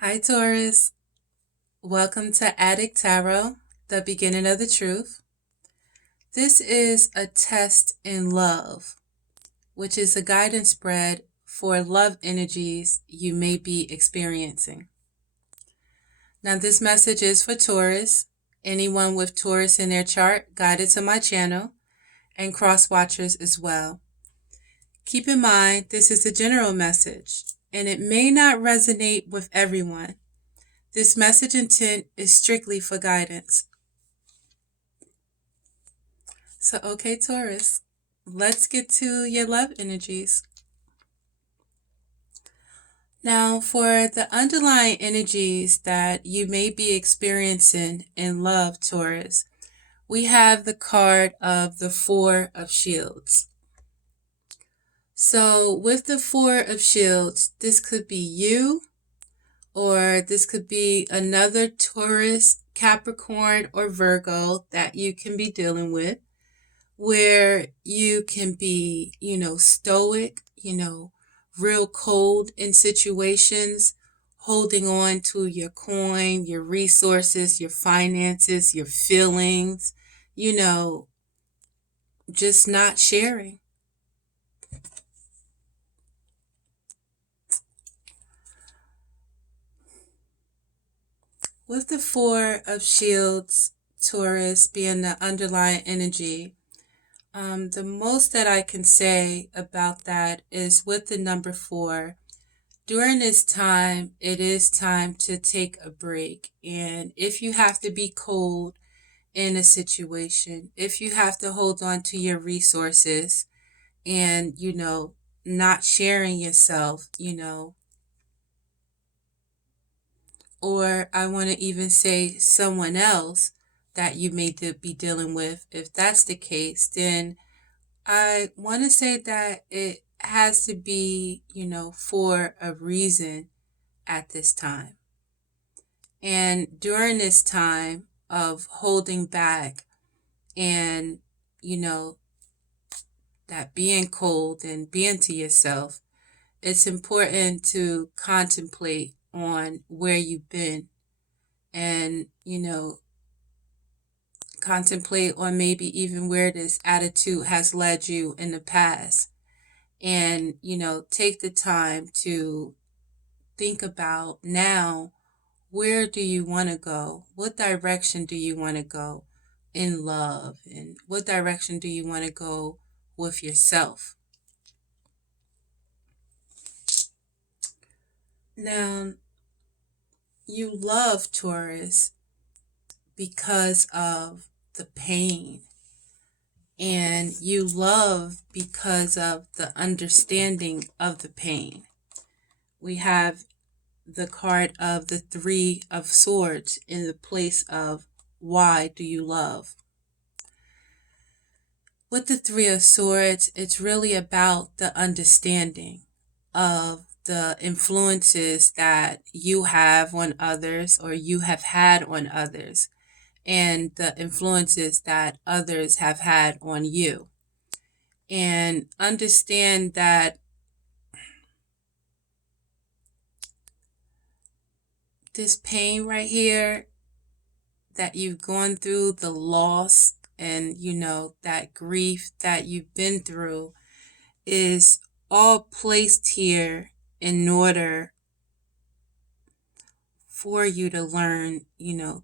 Hi, Taurus. Welcome to Adik Tarot, the beginning of the truth. This is a test in love, which is a guidance spread for love energies you may be experiencing. Now, this message is for Taurus, anyone with Taurus in their chart guided to my channel, and cross watchers as well. Keep in mind, this is a general message, and it may not resonate with everyone. This message intent is strictly for guidance. So, okay, Taurus, let's get to your love energies. Now, for the underlying energies that you may be experiencing in love, Taurus, we have the card of the Four of Shields. So, with the Four of Shields, this could be you, or this could be another Taurus, Capricorn, or Virgo that you can be dealing with, where you can be, stoic, real cold in situations, holding on to your coin, your resources, your finances, your feelings, just not sharing. With the Four of Shields, Taurus being the underlying energy, the most that I can say about that is with the number 4, during this time, it is time to take a break. And if you have to be cold in a situation, if you have to hold on to your resources and, not sharing yourself, or I want to even say someone else that you may be dealing with, if that's the case, then I want to say that it has to be, for a reason at this time. And during this time of holding back and, that being cold and being to yourself, it's important to contemplate on where you've been and, contemplate on maybe even where this attitude has led you in the past. And, take the time to think about now, where do you want to go? What direction do you want to go in love? And what direction do you want to go with yourself? Now, you love Taurus because of the pain, and you love because of the understanding of the pain. We have the card of the Three of Swords in the place of why do you love? With the Three of Swords, it's really about the understanding of the influences that you have on others or you have had on others, and the influences that others have had on you. And understand that this pain right here that you've gone through, the loss and, that grief that you've been through, is all placed here in order for you to learn,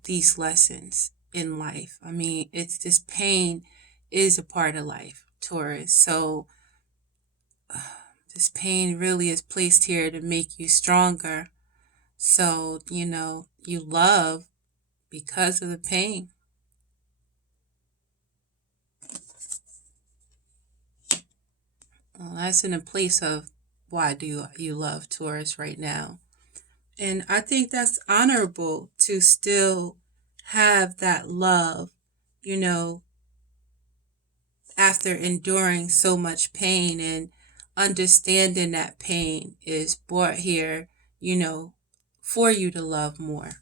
these lessons in life. I mean, it's this pain is a part of life, Taurus. So this pain really is placed here to make you stronger. So, you love because of the pain. Well, that's in a place of why do you love Taurus right now? And I think that's honorable to still have that love, after enduring so much pain, and understanding that pain is brought here, for you to love more.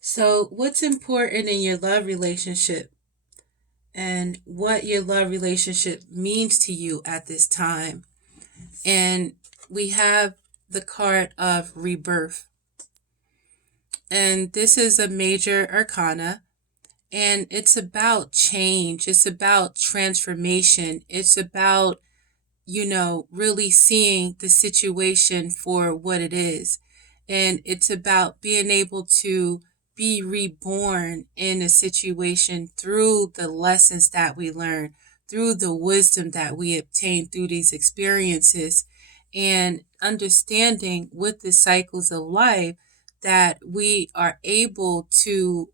So, what's important in your love relationship and what your love relationship means to you at this time? And we have the card of rebirth. And this is a major arcana, and it's about change. It's about transformation. It's about, really seeing the situation for what it is. And it's about being able to be reborn in a situation through the lessons that we learn, through the wisdom that we obtain through these experiences, and understanding with the cycles of life that we are able to,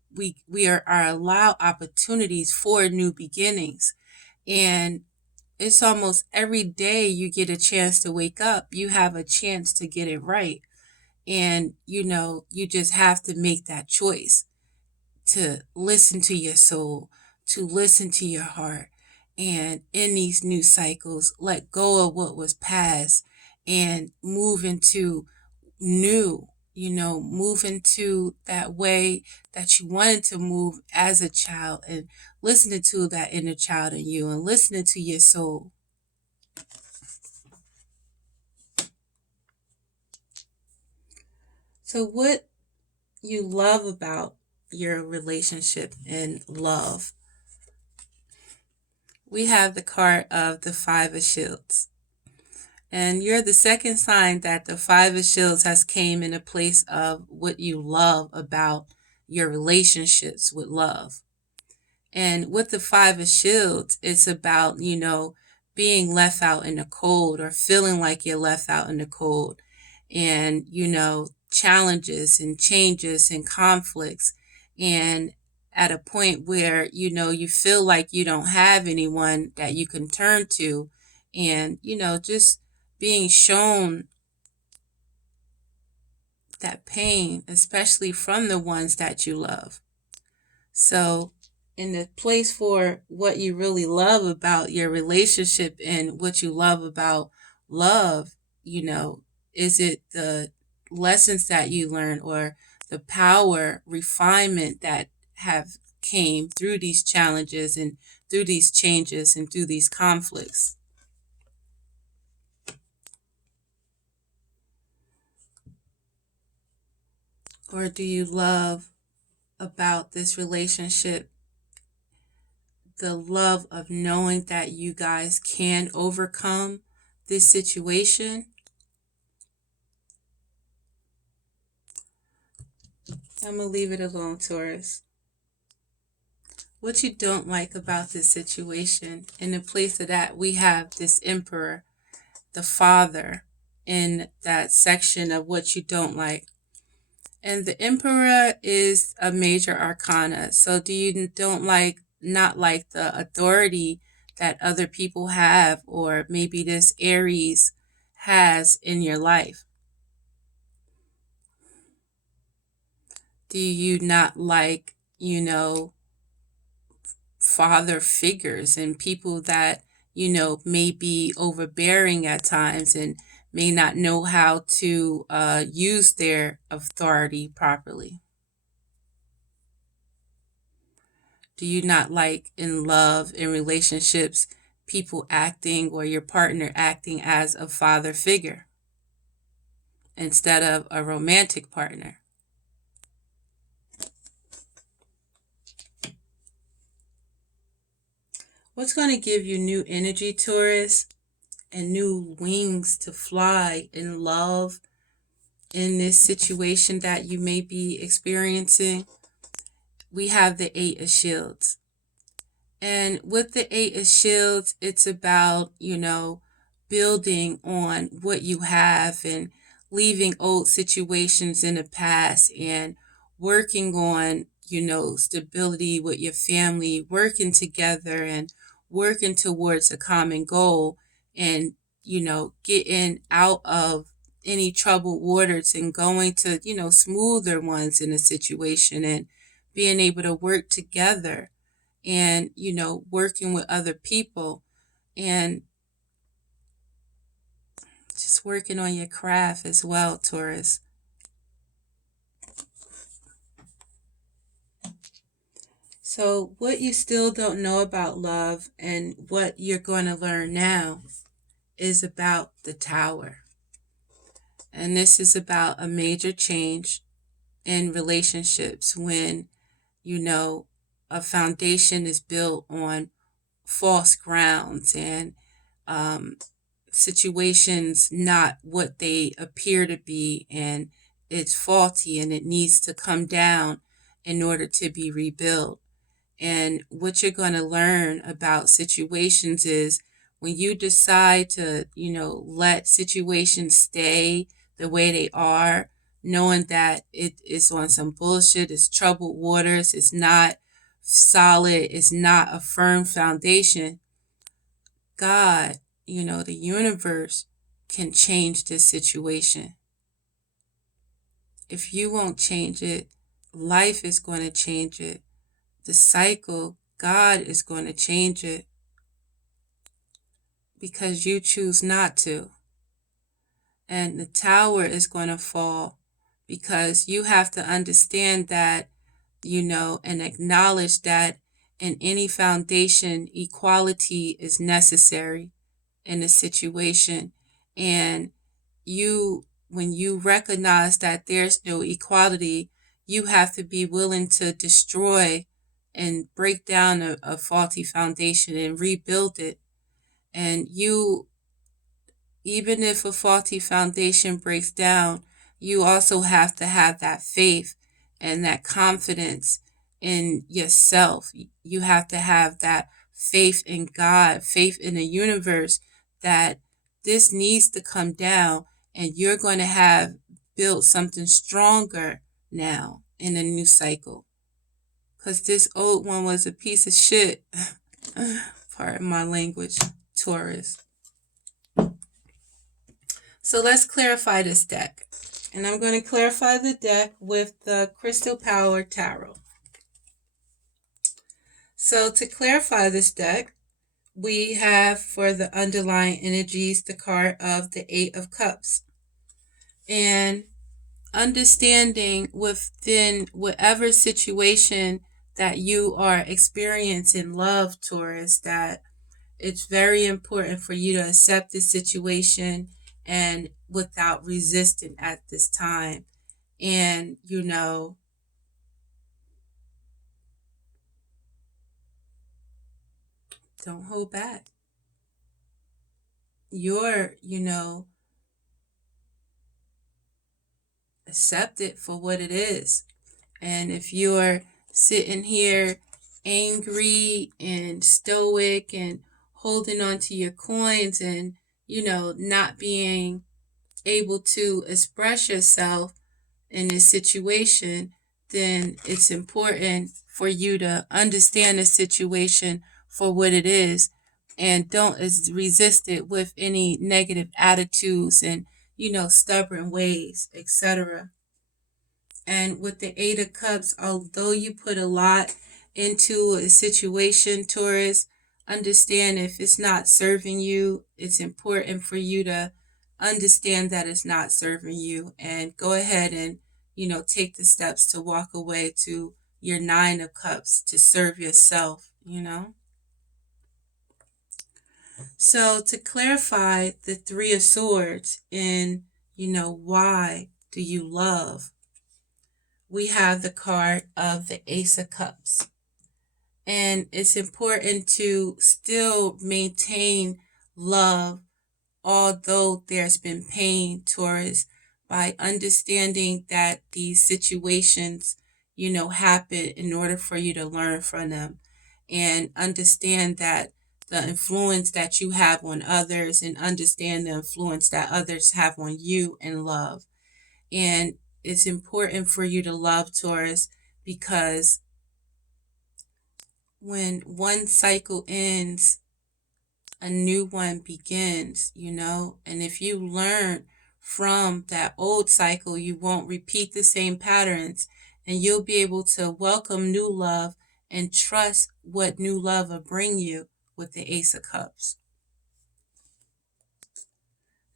are allowed opportunities for new beginnings. And it's almost every day you get a chance to wake up, you have a chance to get it right. And, you just have to make that choice to listen to your soul, to listen to your heart. And in these new cycles, let go of what was past and move into new, move into that way that you wanted to move as a child, and listening to that inner child in you and listening to your soul. So, what you love about your relationship and love? We have the card of the Five of Shields. And you're the second sign that the Five of Shields has came in a place of what you love about your relationships with love. And with the Five of Shields, it's about, being left out in the cold, or feeling like you're left out in the cold. And, challenges and changes and conflicts. And at a point where, you feel like you don't have anyone that you can turn to. And, just being shown that pain, especially from the ones that you love. So, in the place for what you really love about your relationship and what you love about love, is it the lessons that you learn, or the power, refinement that have came through these challenges and through these changes and through these conflicts? Or do you love about this relationship the love of knowing that you guys can overcome this situation? I'm going to leave it alone, Taurus. What you don't like about this situation, in the place of that, we have this Emperor, the Father, in that section of what you don't like. And the Emperor is a major arcana. So do you not like the authority that other people have, or maybe this Aries has in your life? Do you not like, father figures and people that, may be overbearing at times and may not know how to use their authority properly? Do you not like, in love, in relationships, people acting, or your partner acting as a father figure instead of a romantic partner? What's going to give you new energy, Taurus, and new wings to fly in love in this situation that you may be experiencing? We have the Eight of Shields. And with the Eight of Shields, it's about, building on what you have and leaving old situations in the past and working on, stability with your family, working together and working towards a common goal, and, getting out of any troubled waters and going to, smoother ones in a situation, and being able to work together and, working with other people, and just working on your craft as well, Taurus. So what you still don't know about love, and what you're going to learn now, is about the Tower. And this is about a major change in relationships when, a foundation is built on false grounds and um, situations not what they appear to be, and it's faulty and it needs to come down in order to be rebuilt. And what you're going to learn about situations is when you decide to, let situations stay the way they are, knowing that it is on some bullshit, it's troubled waters, it's not solid, it's not a firm foundation. God, the universe can change this situation. If you won't change it, life is going to change it. The cycle, God is going to change it because you choose not to. And the tower is going to fall because you have to understand that, and acknowledge that in any foundation, equality is necessary in a situation. And when you recognize that there's no equality, you have to be willing to destroy and break down a faulty foundation and rebuild it. And even if a faulty foundation breaks down, you also have to have that faith and that confidence in yourself. You have to have that faith in God, faith in the universe, that this needs to come down and you're going to have built something stronger now in a new cycle. Because this old one was a piece of shit. Pardon my language, Taurus. So let's clarify this deck. And I'm going to clarify the deck with the Crystal Power Tarot. So to clarify this deck, we have for the underlying energies the card of the Eight of Cups. And understanding within whatever situation that you are experiencing love, Taurus, that it's very important for you to accept this situation and without resisting at this time. And, don't hold back. You're, accept it for what it is. And if you're sitting here angry and stoic and holding on to your coins and, not being able to express yourself in this situation, then it's important for you to understand the situation for what it is and don't resist it with any negative attitudes and, stubborn ways, etc. And with the Eight of Cups, although you put a lot into a situation, Taurus, understand if it's not serving you, it's important for you to understand that it's not serving you and go ahead and, take the steps to walk away to your Nine of Cups to serve yourself. So to clarify the Three of Swords in, why do you love? We have the card of the Ace of Cups. And it's important to still maintain love, although there's been pain, Taurus, by understanding that these situations, happen in order for you to learn from them and understand that the influence that you have on others and understand the influence that others have on you in love. And it's important for you to love, Taurus, because when one cycle ends, a new one begins, and if you learn from that old cycle, you won't repeat the same patterns and you'll be able to welcome new love and trust what new love will bring you with the Ace of Cups.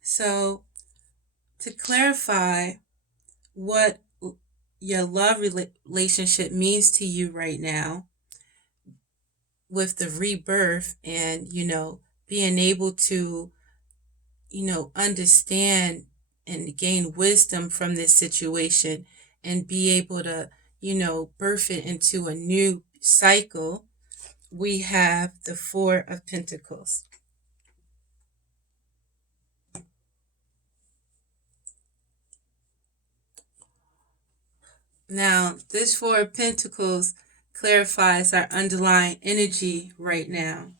So to clarify what your love relationship means to you right now with the rebirth and, being able to, understand and gain wisdom from this situation and be able to, birth it into a new cycle, we have the Four of Pentacles. Now, this Four of Pentacles clarifies our underlying energy right now.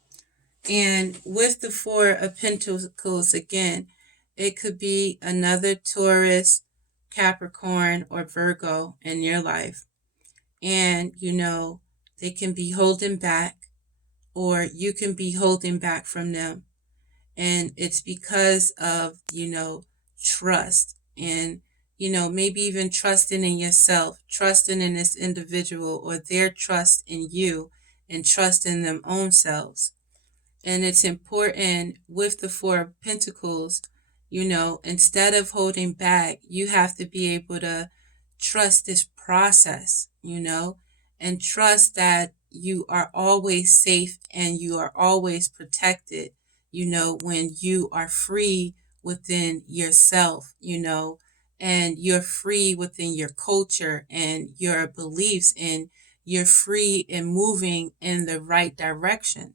And with the Four of Pentacles, again, it could be another Taurus, Capricorn, or Virgo in your life. And, they can be holding back, or you can be holding back from them. And it's because of, trust and, maybe even trusting in yourself, trusting in this individual, or their trust in you and trust in them own selves. And it's important with the Four of Pentacles, instead of holding back, you have to be able to trust this process, and trust that you are always safe and you are always protected, when you are free within yourself, and you're free within your culture and your beliefs, and you're free in moving in the right direction,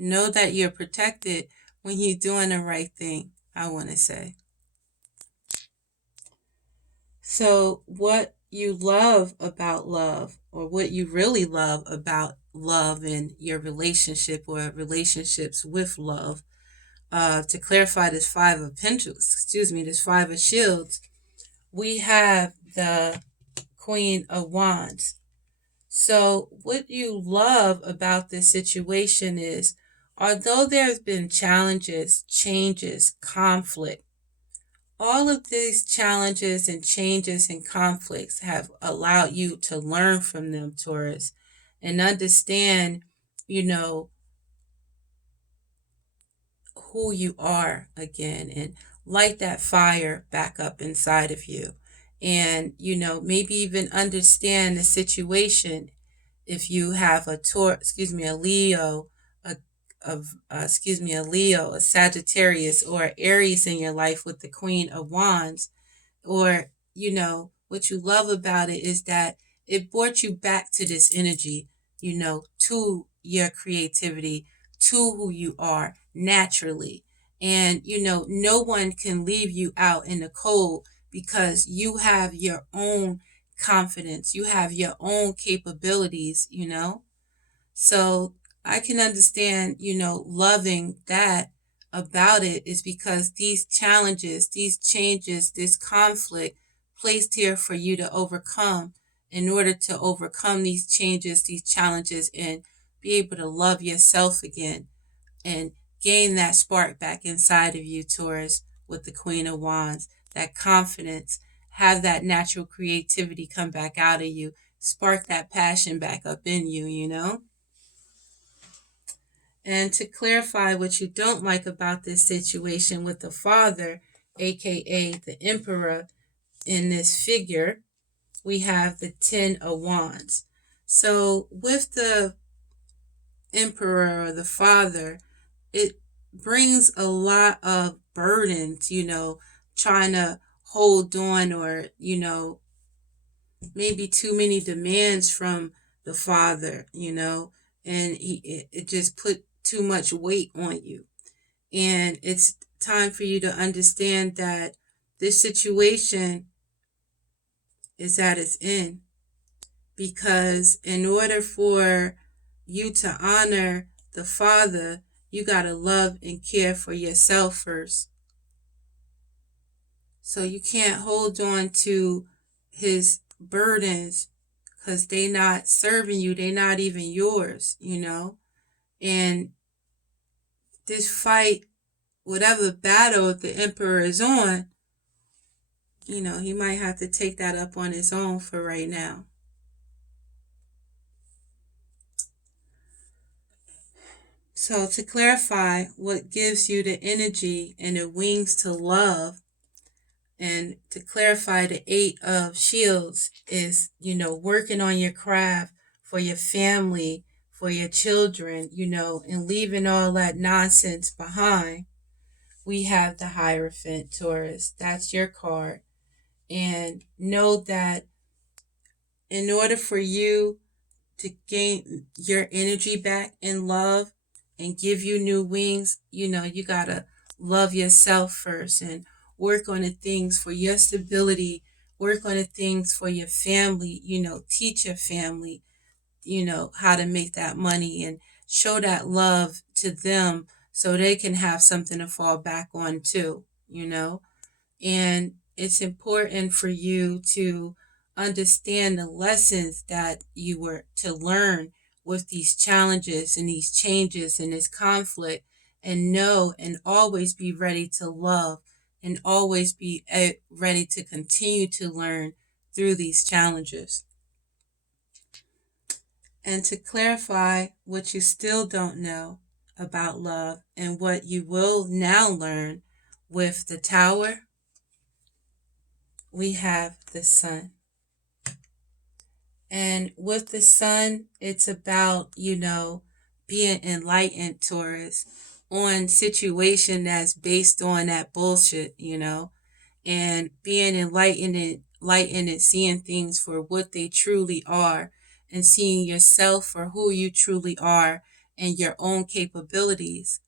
Know that you're protected when you're doing the right thing, I want to say. So, what you love about love, or what you really love about love and your relationship or relationships with love, to clarify this Five of Pentacles, this Five of Shields, we have the Queen of Wands. So, what you love about this situation is, although there's been challenges, changes, conflict, all of these challenges and changes and conflicts have allowed you to learn from them, Taurus, and understand, who you are again, and light that fire back up inside of you. And, maybe even understand the situation. If you have a Leo, a Leo, a Sagittarius, or an Aries in your life with the Queen of Wands, or, what you love about it is that it brought you back to this energy, to your creativity, to who you are naturally. And, no one can leave you out in the cold because you have your own confidence, you have your own capabilities, So I can understand, loving that about it is because these challenges, these changes, this conflict placed here for you to overcome in order to overcome these changes, these challenges, and be able to love yourself again and gain that spark back inside of you, Taurus, with the Queen of Wands, that confidence, have that natural creativity come back out of you, spark that passion back up in you, And to clarify what you don't like about this situation with the Father, aka the Emperor, in this figure, we have the Ten of Wands. So with the Emperor or the Father, it brings a lot of burdens, trying to hold on, or, maybe too many demands from the Father, and it just put too much weight on you. And it's time for you to understand that this situation is at its end, because in order for you to honor the Father, you got to love and care for yourself first. So you can't hold on to his burdens because they not serving you. They not even yours, And this fight, whatever battle the Emperor is on, he might have to take that up on his own for right now. So to clarify, what gives you the energy and the wings to love, and to clarify, the Eight of Shields is, working on your craft for your family, for your children, and leaving all that nonsense behind. we have the Hierophant, Taurus. That's your card. And know that in order for you to gain your energy back in love and give you new wings, you gotta love yourself first and work on the things for your stability, work on the things for your family, teach your family, how to make that money and show that love to them so they can have something to fall back on too. And it's important for you to understand the lessons that you were to learn with these challenges and these changes and this conflict, and know and always be ready to love and always be ready to continue to learn through these challenges. And to clarify what you still don't know about love and what you will now learn with the Tower, we have the Sun. And with the Sun, it's about, being enlightened, Taurus, on situation that's based on that bullshit, and being enlightened and seeing things for what they truly are, and seeing yourself for who you truly are and your own capabilities.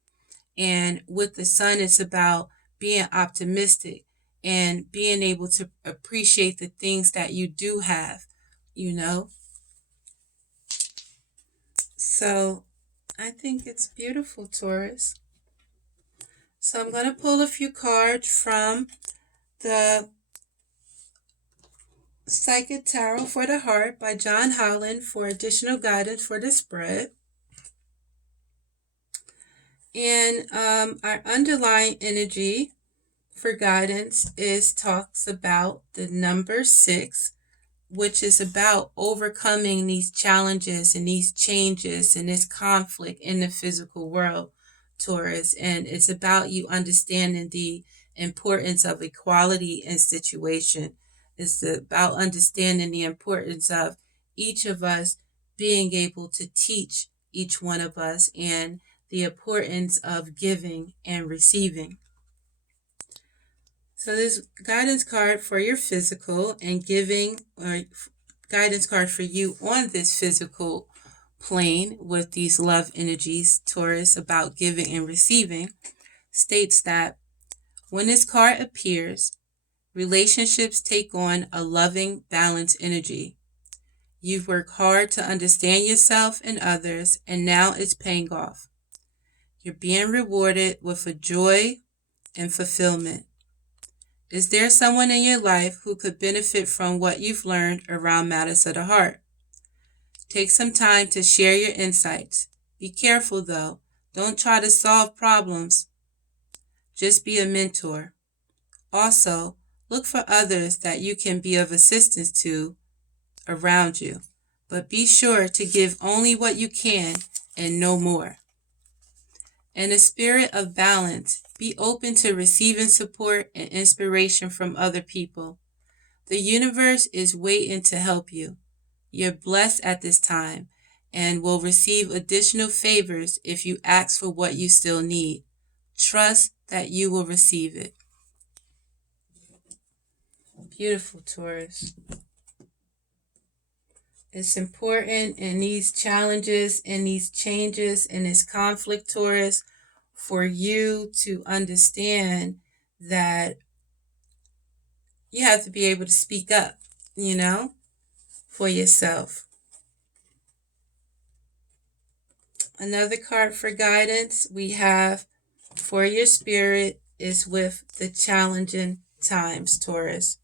And with the Sun, it's about being optimistic and being able to appreciate the things that you do have, you know? So I think it's beautiful, Taurus. So I'm going to pull a few cards from the Psychic Tarot for the Heart by John Holland for additional guidance for the spread. And our underlying energy for guidance talks about the number 6, which is about overcoming these challenges and these changes and this conflict in the physical world, Taurus. And it's about you understanding the importance of equality in situation. It's about understanding the importance of each of us being able to teach each one of us, and the importance of giving and receiving. So this guidance card for your physical and giving, or guidance card for you on this physical plane with these love energies, Taurus, about giving and receiving, states that when this card appears, relationships take on a loving, balanced energy. You've worked hard to understand yourself and others, and now it's paying off. You're being rewarded with a joy and fulfillment. Is there someone in your life who could benefit from what you've learned around matters of the heart? Take some time to share your insights. Be careful though. Don't try to solve problems. Just be a mentor. Also, look for others that you can be of assistance to around you. But be sure to give only what you can and no more. In a spirit of balance, be open to receiving support and inspiration from other people. The universe is waiting to help you. You're blessed at this time and will receive additional favors if you ask for what you still need. Trust that you will receive it. Beautiful, Taurus. It's important in these challenges, in these changes, in this conflict, Taurus, for you to understand that you have to be able to speak up, for yourself. Another card for guidance we have for your spirit is with the challenging times, Taurus.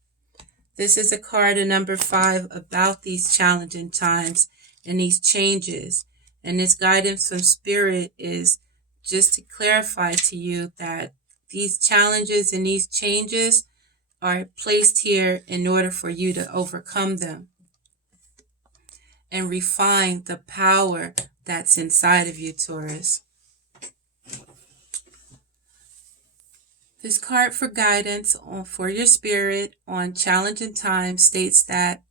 This is a card, number 5, about these challenging times and these changes. And this guidance from spirit is just to clarify to you that these challenges and these changes are placed here in order for you to overcome them and refine the power that's inside of you, Taurus. This card for guidance for your spirit on challenging times states that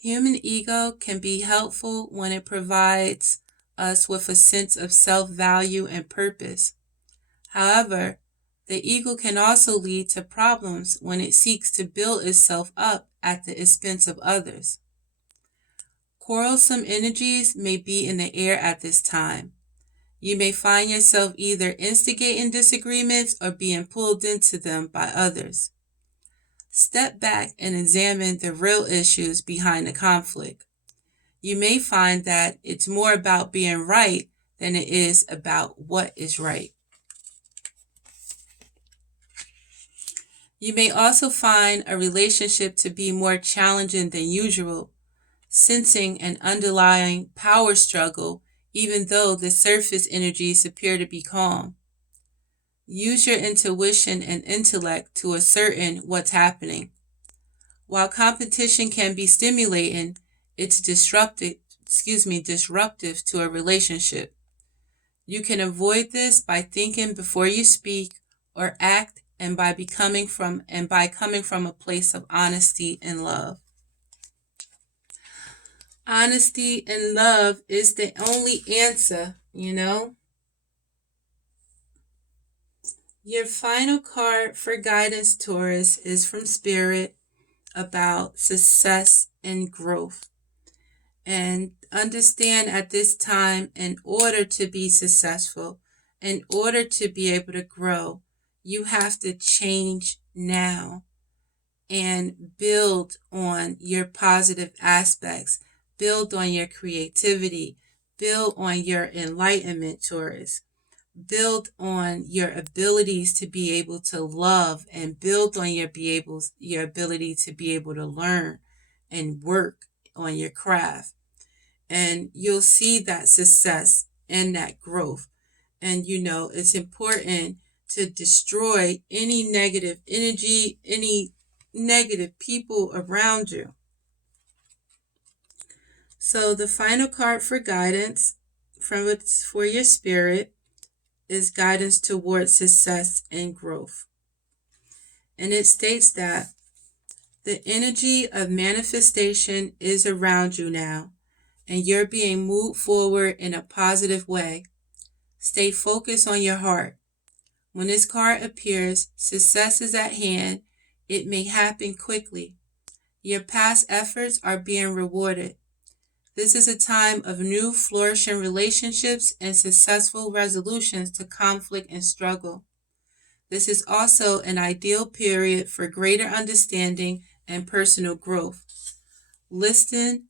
human ego can be helpful when it provides us with a sense of self-value and purpose. However, The ego can also lead to problems when it seeks to build itself up at the expense of others. Quarrelsome energies may be in the air at this time. You may find yourself either instigating disagreements or being pulled into them by others. Step back and examine the real issues behind the conflict. You may find that it's more about being right than it is about what is right. You may also find a relationship to be more challenging than usual, sensing an underlying power struggle even though the surface energies appear to be calm. Use your intuition and intellect to ascertain what's happening. While competition can be stimulating, it's disruptive to a relationship. You can avoid this by thinking before you speak or act and by coming from a place of honesty and love. Honesty and love is the only answer, Your final card for guidance, Taurus, is from Spirit about success and growth. And understand at this time, in order to be successful, in order to be able to grow, you have to change now and build on your positive aspects, build on your creativity, build on your enlightenment, Taurus. Build on your abilities to be able to love, and build on your ability to be able to learn and work on your craft. And you'll see that success and that growth. And it's important to destroy any negative energy, any negative people around you. So the final card for guidance for your spirit is guidance towards success and growth. And it states that the energy of manifestation is around you now, and you're being moved forward in a positive way. Stay focused on your heart. When this card appears, success is at hand. It may happen quickly. Your past efforts are being rewarded. This is a time of new flourishing relationships and successful resolutions to conflict and struggle. This is also an ideal period for greater understanding and personal growth. Listen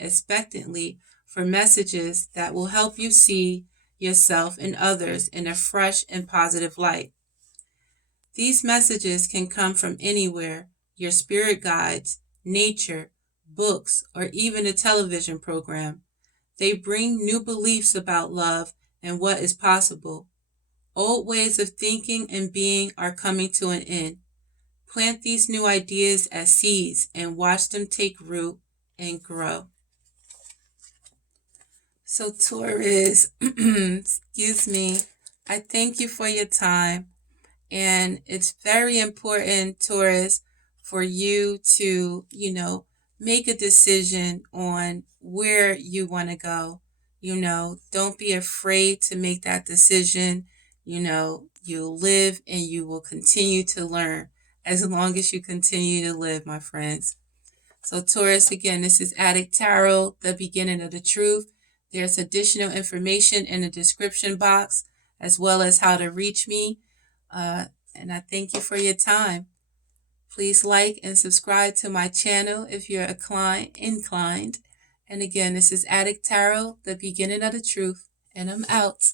expectantly for messages that will help you see yourself and others in a fresh and positive light. These messages can come from anywhere: your spirit guides, nature, books, or even a television program. They bring new beliefs about love and what is possible. Old ways of thinking and being are coming to an end. Plant these new ideas as seeds and watch them take root and grow. So Taurus, I thank you for your time. And it's very important, Taurus, for you to, make a decision on where you want to go. Don't be afraid to make that decision. You'll live and you will continue to learn as long as you continue to live, my friends. So Taurus, again, this is Adik Tarot, the beginning of the truth. There's additional information in the description box, as well as how to reach me. And I thank you for your time. Please like and subscribe to my channel if you're inclined. And again, this is Adik Tarot, the beginning of the truth, and I'm out.